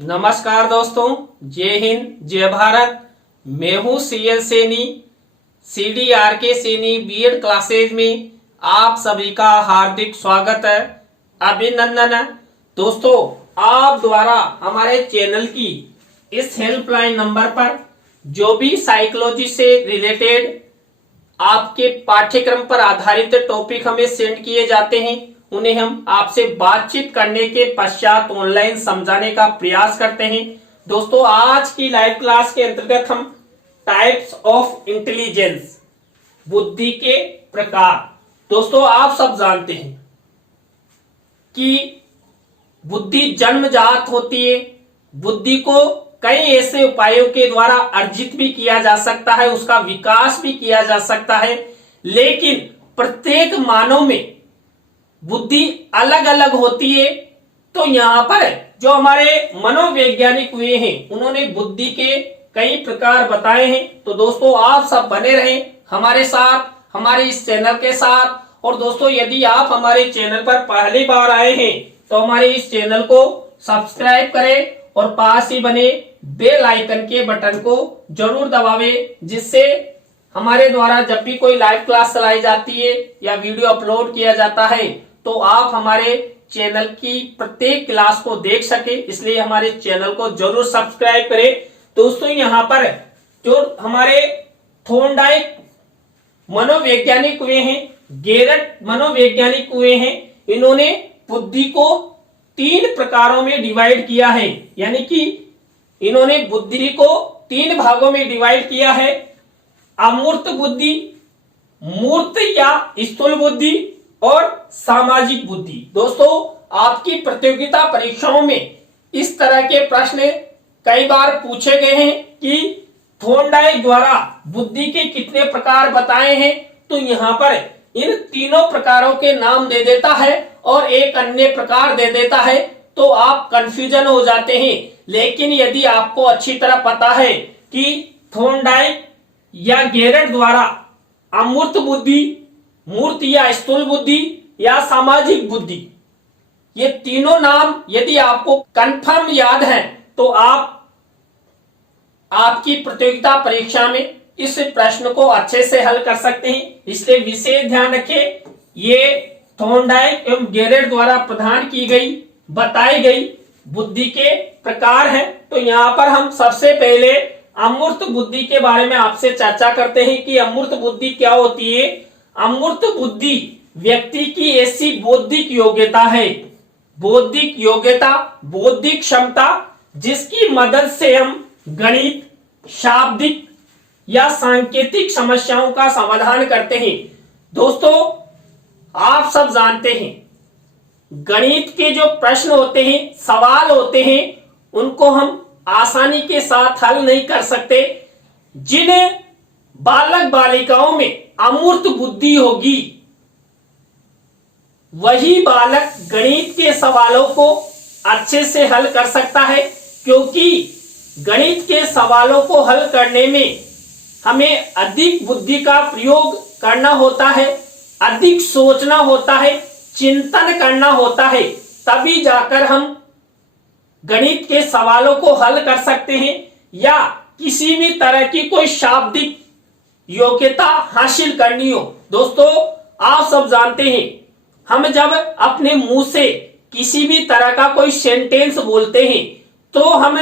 नमस्कार दोस्तों, जय हिंद जय भारत। मैं हूं CL Saini, CDRK Saini BEd classes में आप सभी का हार्दिक स्वागत है, अभिनंदन है। दोस्तों, आप द्वारा हमारे चैनल की इस हेल्पलाइन नंबर पर जो भी साइकोलॉजी से रिलेटेड आपके पाठ्यक्रम पर आधारित टॉपिक हमें सेंड किए जाते हैं, उन्हें हम आपसे बातचीत करने के पश्चात ऑनलाइन समझाने का प्रयास करते हैं। दोस्तों, आज की लाइव क्लास के अंतर्गत हम टाइप्स ऑफ इंटेलिजेंस, बुद्धि के प्रकार। दोस्तों, आप सब जानते हैं कि बुद्धि जन्मजात होती है। बुद्धि को कई ऐसे उपायों के द्वारा अर्जित भी किया जा सकता है, उसका विकास भी किया जा सकता है, लेकिन प्रत्येक मानव में बुद्धि अलग अलग होती है। तो यहाँ पर जो हमारे मनोवैज्ञानिक हुए हैं, उन्होंने बुद्धि के कई प्रकार बताए हैं। तो दोस्तों, आप सब बने रहें हमारे साथ, हमारे इस चैनल के साथ। और दोस्तों, यदि आप हमारे चैनल पर पहली बार आए हैं तो हमारे इस चैनल को सब्सक्राइब करें और पास ही बने बेल आइकन के बटन को जरूर दबावें, जिससे हमारे द्वारा जब भी कोई लाइव क्लास चलाई जाती है या वीडियो अपलोड किया जाता है तो आप हमारे चैनल की प्रत्येक क्लास को देख सके। इसलिए हमारे चैनल को जरूर सब्सक्राइब करें। दोस्तों, यहाँ पर जो हमारे थॉर्नडाइक मनोवैज्ञानिक हुए हैं, गेरट मनोवैज्ञानिक हुए हैं, इन्होंने बुद्धि को 3 प्रकारों में डिवाइड किया है। यानी कि इन्होंने बुद्धि को 3 भागों में डिवाइड किया है: अमूर्त बुद्धि, मूर्त या स्थूल बुद्धि और सामाजिक बुद्धि। दोस्तों, आपकी प्रतियोगिता परीक्षाओं में इस तरह के प्रश्न कई बार पूछे गए हैं कि थॉर्नडाइक द्वारा बुद्धि के कितने प्रकार बताए हैं। तो यहाँ पर इन तीनों प्रकारों के नाम दे देता है और एक अन्य प्रकार दे देता है, तो आप कंफ्यूजन हो जाते हैं। लेकिन यदि आपको अच्छी तरह पता है कि थॉर्नडाइक या गेरट द्वारा अमूर्त बुद्धि, मूर्त या स्थूल बुद्धि या सामाजिक बुद्धि, ये तीनों नाम यदि आपको कंफर्म याद है तो आप आपकी प्रतियोगिता परीक्षा में इस प्रश्न को अच्छे से हल कर सकते हैं। इसलिए विशेष ध्यान रखें, ये थॉर्नडाइक एवं गेरट द्वारा प्रदान की गई बताई गई बुद्धि के प्रकार हैं। तो यहाँ पर हम सबसे पहले अमूर्त बुद्धि के बारे में आपसे चर्चा करते हैं कि अमूर्त बुद्धि क्या होती है। अमूर्त बुद्धि व्यक्ति की ऐसी बौद्धिक योग्यता है, बौद्धिक योग्यता, बौद्धिक क्षमता, जिसकी मदद से हम गणित, शाब्दिक या सांकेतिक समस्याओं का समाधान करते हैं। दोस्तों, आप सब जानते हैं गणित के जो प्रश्न होते हैं, सवाल होते हैं, उनको हम आसानी के साथ हल नहीं कर सकते। जिन बालक बालिकाओं में अमूर्त बुद्धि होगी, वही बालक गणित के सवालों को अच्छे से हल कर सकता है, क्योंकि गणित के सवालों को हल करने में हमें अधिक बुद्धि का प्रयोग करना होता है, अधिक सोचना होता है, चिंतन करना होता है, तभी जाकर हम गणित के सवालों को हल कर सकते हैं या किसी भी तरह की कोई शाब्दिक योग्यता हासिल करनी हो। दोस्तों, आप सब जानते हैं, हम जब अपने मुंह से किसी भी तरह का कोई सेंटेंस बोलते हैं तो हम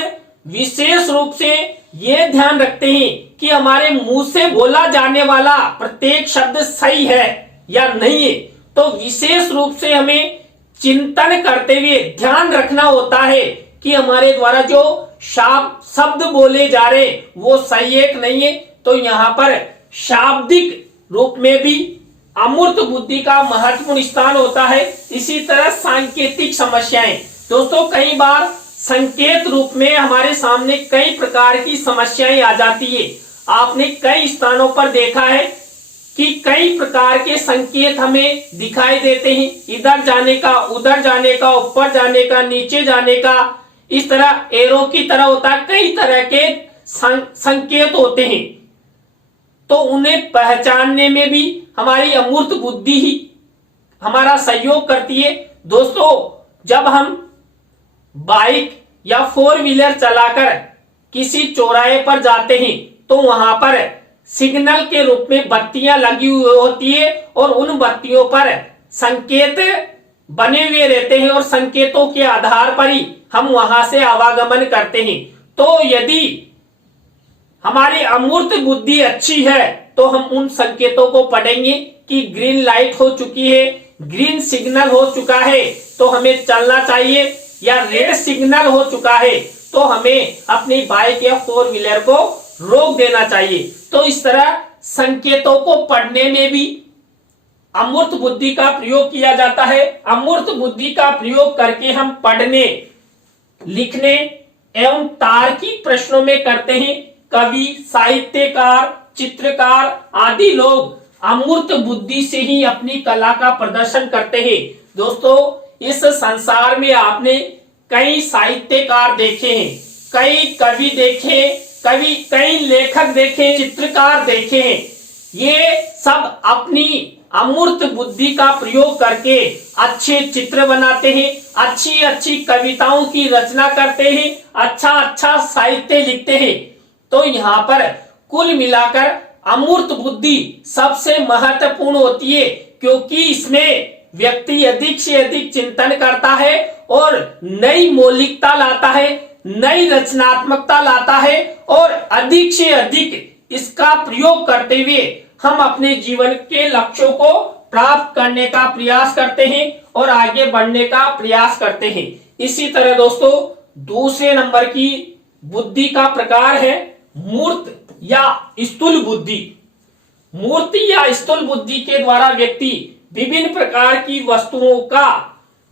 विशेष रूप से यह ध्यान रखते हैं कि हमारे मुंह से बोला जाने वाला प्रत्येक शब्द सही है या नहीं है। तो विशेष रूप से हमें चिंतन करते हुए ध्यान रखना होता है कि हमारे द्वारा जो शब्द बोले जा रहे वो सही है कि नहीं है। तो यहाँ पर शाब्दिक रूप में भी अमूर्त बुद्धि का महत्वपूर्ण स्थान होता है। इसी तरह सांकेतिक समस्याएं। दोस्तों, कई बार संकेत रूप में हमारे सामने कई प्रकार की समस्याएं आ जाती है। आपने कई स्थानों पर देखा है कि कई प्रकार के संकेत हमें दिखाई देते हैं, इधर जाने का, उधर जाने का, ऊपर जाने का, नीचे जाने का, इस तरह एरो की तरह होता है। कई तरह के संकेत होते हैं, तो उन्हें पहचानने में भी हमारी अमूर्त बुद्धि ही हमारा सहयोग करती है। दोस्तों, जब हम बाइक या फोर व्हीलर चलाकर किसी चौराहे पर जाते हैं तो वहां पर सिग्नल के रूप में बत्तियां लगी हुई होती है और उन बत्तियों पर संकेत बने हुए रहते हैं और संकेतों के आधार पर ही हम वहां से आवागमन करते हैं। तो यदि हमारी अमूर्त बुद्धि अच्छी है तो हम उन संकेतों को पढ़ेंगे कि ग्रीन लाइट हो चुकी है, ग्रीन सिग्नल हो चुका है तो हमें चलना चाहिए, या रेड सिग्नल हो चुका है तो हमें अपनी बाइक या फोर व्हीलर को रोक देना चाहिए। तो इस तरह संकेतों को पढ़ने में भी अमूर्त बुद्धि का प्रयोग किया जाता है। अमूर्त बुद्धि का प्रयोग करके हम पढ़ने, लिखने एवं तार्किक प्रश्नों में करते हैं। कवि, साहित्यकार, चित्रकार आदि लोग अमूर्त बुद्धि से ही अपनी कला का प्रदर्शन करते हैं। दोस्तों, इस संसार में आपने कई साहित्यकार देखे हैं, कई कवि देखे, कई लेखक देखे, चित्रकार देखे हैं। ये सब अपनी अमूर्त बुद्धि का प्रयोग करके अच्छे चित्र बनाते हैं, अच्छी अच्छी कविताओं की रचना करते हैं, अच्छा साहित्य लिखते हैं। तो यहाँ पर कुल मिलाकर अमूर्त बुद्धि सबसे महत्वपूर्ण होती है, क्योंकि इसमें व्यक्ति अधिक से अधिक चिंतन करता है और नई मौलिकता लाता है, नई रचनात्मकता लाता है और अधिक से अधिक इसका प्रयोग करते हुए हम अपने जीवन के लक्ष्यों को प्राप्त करने का प्रयास करते हैं और आगे बढ़ने का प्रयास करते हैं। इसी तरह दोस्तों, दूसरे नंबर की बुद्धि का प्रकार है मूर्त या स्थूल बुद्धि। मूर्ति या स्थूल बुद्धि के द्वारा व्यक्ति विभिन्न प्रकार की वस्तुओं का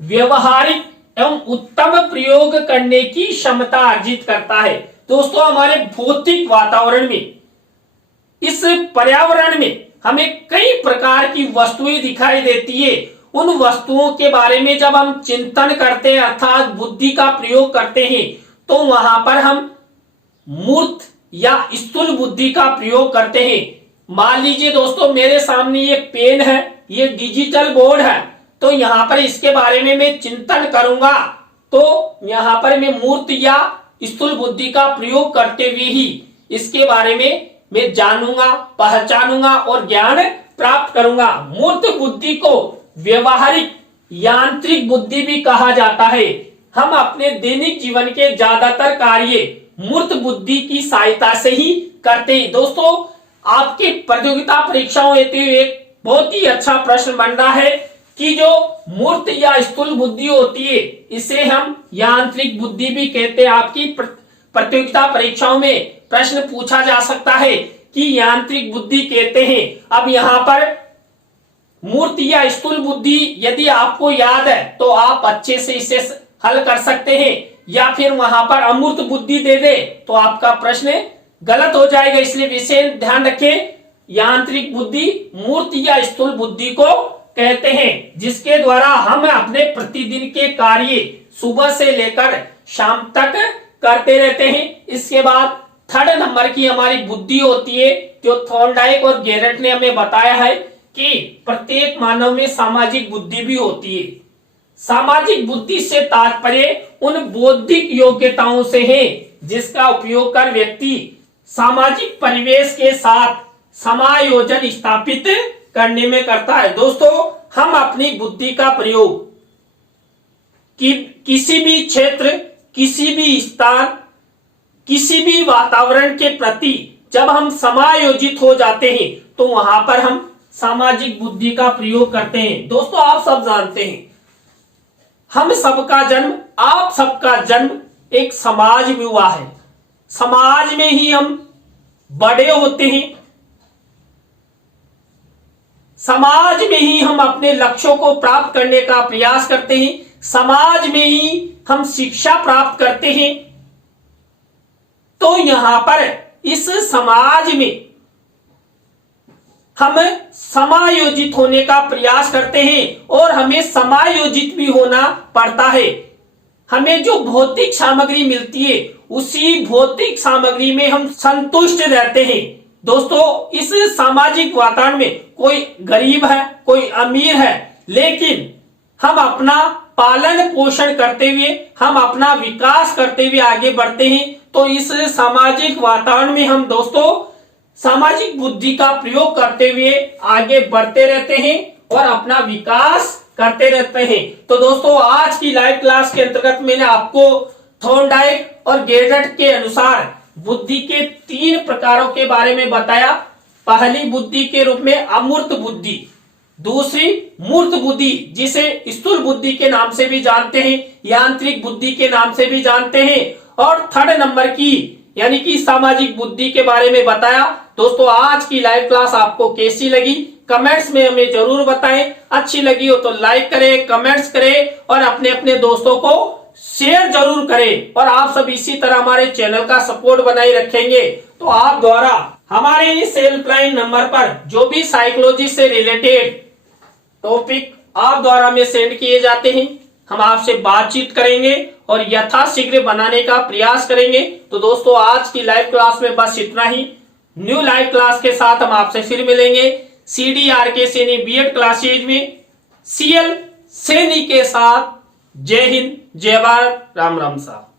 व्यवहारिक एवं उत्तम प्रयोग करने की क्षमता अर्जित करता है। दोस्तों, हमारे भौतिक वातावरण में, इस पर्यावरण में हमें कई प्रकार की वस्तुएं दिखाई देती है। उन वस्तुओं के बारे में जब हम चिंतन करते हैं अर्थात बुद्धि का प्रयोग करते हैं तो वहां पर हम मूर्त या स्थूल बुद्धि का प्रयोग करते हैं। मान लीजिए दोस्तों, मेरे सामने ये पेन है, ये डिजिटल बोर्ड है, तो यहाँ पर इसके बारे में मैं चिंतन करूंगा तो यहाँ पर मैं मूर्त या स्थूल बुद्धि का प्रयोग करते हुए ही इसके बारे में मैं जानूंगा, पहचानूंगा और ज्ञान प्राप्त करूंगा। मूर्त बुद्धि को व्यवहारिक यांत्रिक बुद्धि भी कहा जाता है। हम अपने दैनिक जीवन के ज्यादातर कार्य मूर्त बुद्धि की सहायता से ही करते हैं। दोस्तों, आपकी प्रतियोगिता परीक्षाओं हेतु एक बहुत ही अच्छा प्रश्न बन रहा है कि जो मूर्त या स्थूल बुद्धि होती है इसे हम यांत्रिक बुद्धि भी कहते हैं। आपकी प्रतियोगिता परीक्षाओं में प्रश्न पूछा जा सकता है कि यांत्रिक बुद्धि कहते हैं। अब यहाँ पर मूर्त या स्थूल बुद्धि यदि आपको याद है तो आप अच्छे से इसे हल कर सकते हैं, या फिर वहां पर अमूर्त बुद्धि दे दे तो आपका प्रश्न गलत हो जाएगा। इसलिए विशेष ध्यान रखें, यांत्रिक बुद्धि मूर्त या स्थूल बुद्धि को कहते हैं, जिसके द्वारा हम अपने प्रतिदिन के कार्य सुबह से लेकर शाम तक करते रहते हैं। इसके बाद थर्ड नंबर की हमारी बुद्धि होती है, जो थॉर्नडाइक और गैरेट ने हमें बताया है कि प्रत्येक मानव में सामाजिक बुद्धि भी होती है। सामाजिक बुद्धि से तात्पर्य उन बौद्धिक योग्यताओं से है जिसका उपयोग कर व्यक्ति सामाजिक परिवेश के साथ समायोजन स्थापित करने में करता है। दोस्तों, हम अपनी बुद्धि का प्रयोग किसी भी क्षेत्र, किसी भी स्थान, किसी भी वातावरण के प्रति जब हम समायोजित हो जाते हैं तो वहां पर हम सामाजिक बुद्धि का प्रयोग करते हैं। दोस्तों, आप सब जानते हैं हम सबका जन्म, आप सबका जन्म एक समाज में हुआ है। समाज में ही हम बड़े होते हैं, समाज में ही हम अपने लक्ष्यों को प्राप्त करने का प्रयास करते हैं, समाज में ही हम शिक्षा प्राप्त करते हैं। तो यहां पर इस समाज में हम समायोजित होने का प्रयास करते हैं और हमें समायोजित भी होना पड़ता है। हमें जो भौतिक सामग्री मिलती है उसी भौतिक सामग्री में हम संतुष्ट रहते हैं। दोस्तों, इस सामाजिक वातावरण में कोई गरीब है, कोई अमीर है, लेकिन हम अपना पालन पोषण करते हुए, हम अपना विकास करते हुए आगे बढ़ते हैं। तो इस सामाजिक वातावरण में हम दोस्तों सामाजिक बुद्धि का प्रयोग करते हुए आगे बढ़ते रहते हैं और अपना विकास करते रहते हैं। तो दोस्तों आज की लाइव क्लास के अंतर्गत मैंने आपको थॉर्नडाइक और गेर्डट के अनुसार बुद्धि के 3 प्रकारों के बारे में बताया। पहली बुद्धि के रूप में अमूर्त बुद्धि, दूसरी मूर्त बुद्धि जिसे स्थूल बुद्धि के नाम से भी जानते हैं, यांत्रिक बुद्धि के नाम से भी जानते हैं, और 3rd नंबर की यानी कि सामाजिक बुद्धि के बारे में बताया। दोस्तों आज की लाइव क्लास आपको कैसी लगी कमेंट्स में हमें जरूर बताएं। अच्छी लगी हो तो लाइक करें, कमेंट्स करें और अपने अपने दोस्तों को शेयर जरूर करें। और आप सब इसी तरह हमारे चैनल का सपोर्ट बनाए रखेंगे तो आप द्वारा हमारे इस हेल्पलाइन नंबर पर जो भी साइकोलॉजी से रिलेटेड टॉपिक आप द्वारा में सेंड किए जाते हैं, हम आपसे बातचीत करेंगे और यथाशीघ्र बनाने का प्रयास करेंगे। तो दोस्तों आज की लाइव क्लास में बस इतना ही। न्यू लाइव क्लास के साथ हम आपसे फिर मिलेंगे CDRK सैनी बीएड क्लासेज में CL सैनी के साथ। जय हिंद, जय भारत, राम राम साहब।